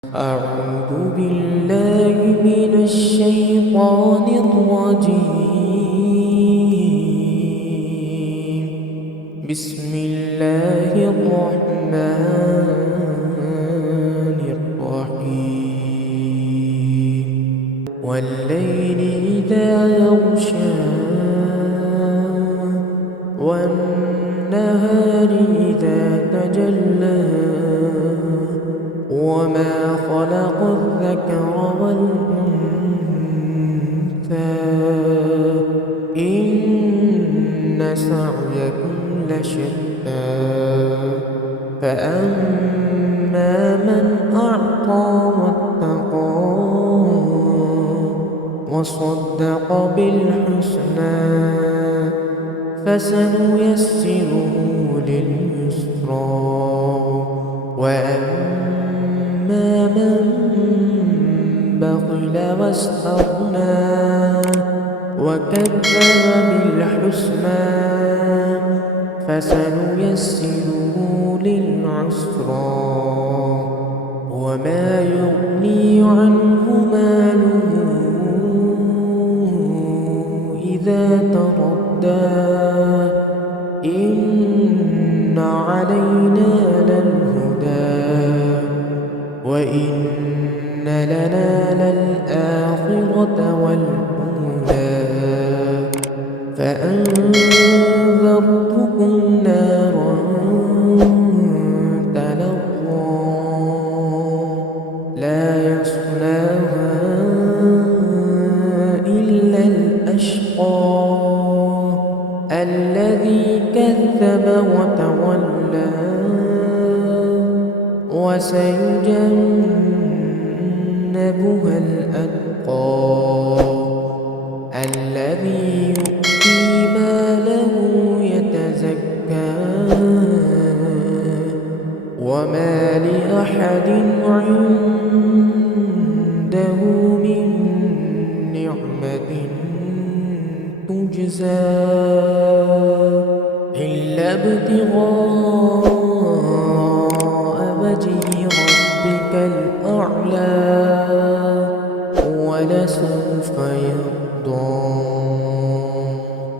أعوذ بالله من الشيطان الرجيم. بسم الله الرحمن الرحيم. والليل إذا يغشى والنهار إذا تجلى وما خلق الذكر والأنثى إن سعيكم لشتى فأما من أعطى واتقى وصدق بالحسنى فسنيسره لليسرى وأما من بخل واستغنى وكذب بالحسنى فسنيسره للعسرى وما يغني عنه ماله إذا تردى إن علينا للهدى وإن لنا للآخرة والأولى فأنذرتكم نارا تلظى لا يصلاها إلا الأشقى الذي كذب وتولى وسيجنبها الأتقى الذي يؤتي ماله يتزكى وما لأحد عنده من نعمة تجزى إلا ابتغاء